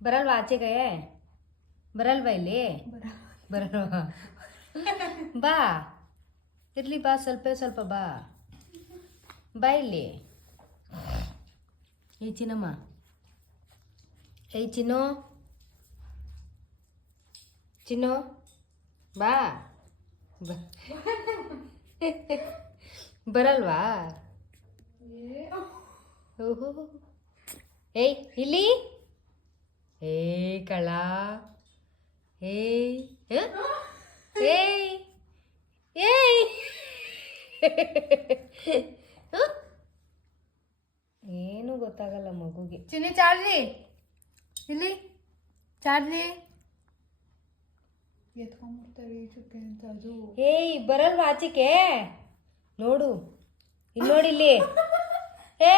ಬರಲ್ವಾ ಆಚೆಗೆ ಬರಲ್ವಾ ಇಲ್ಲಿ ಬರಲ್ವಾ ಬಾ ಇರ್ಲಿ ಬಾ ಸ್ವಲ್ಪ ಬಾ ಬಾ ಇಲ್ಲಿ ಏ ಚಿನ್ನಮ್ಮ ಏಯ್ ಚಿನ್ನು ಬಾ ಬರಲ್ವಾ ಓಹೋ ಏಯ್ ಇಲ್ಲಿ ಏಯ್ ಕಳ್ಳ ಏಯ್ ಏಯ್ ಏಯ್ ಏನು ಗೊತ್ತಾಗಲ್ಲ ಮಗುಗೆ ಚಿನ್ನಿ ಚಾರ್ಲಿ ಇಲ್ಲಿ ಚಾರ್ಲಿ ಎತ್ಕೊಂಡ್ಬಿಡ್ತಾರೆ ಈಚಕ್ಕೆ ಅಂತ ಅದು ಏಯ್ ಬರಲ್ವಾ ಆಚೆಗೆ ನೋಡು ಇಲ್ಲಿ ನೋಡಿಲ್ಲಿ ಏ